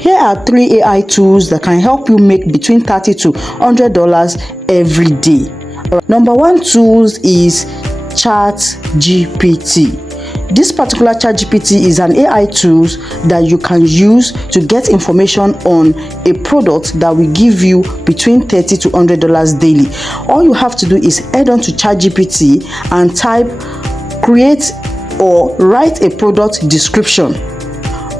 Here are 3 AI tools that can help you make between $30 to $100 every day. Number 1 tool is ChatGPT. This particular ChatGPT is an AI tool that you can use to get information on a product that will give you between $30 to $100 daily. All you have to do is head on to ChatGPT and type create or write a product description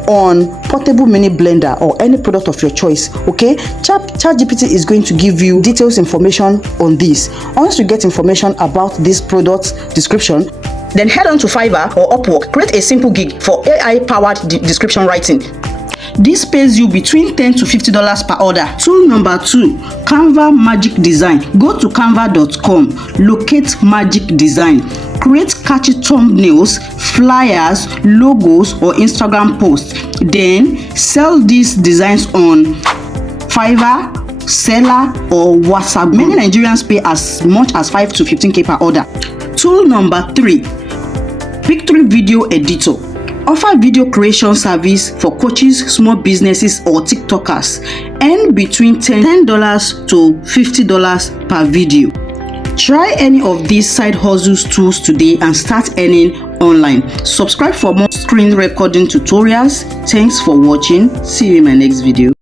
on portable mini blender or any product of your choice. Okay, ChatGPT is going to give you details information on this. Once you get information about this product description, then head on to Fiverr or Upwork, create a simple gig for AI powered description writing. This pays you between $10 to $50 per order. Tool number 2, Canva Magic Design. Go to canva.com, locate Magic Design. Create catchy thumbnails, flyers, logos, or Instagram posts. Then sell these designs on Fiverr, Seller, or WhatsApp. Many Nigerians pay as much as 5 to 15k per order. Tool number 3, Pictory Video Editor. Offer video creation service for coaches, small businesses, or TikTokers. Earn between $10 to $50 per video. Try any of these side hustles tools today and start earning online. Subscribe for more screen recording tutorials. Thanks for watching. See you in my next video.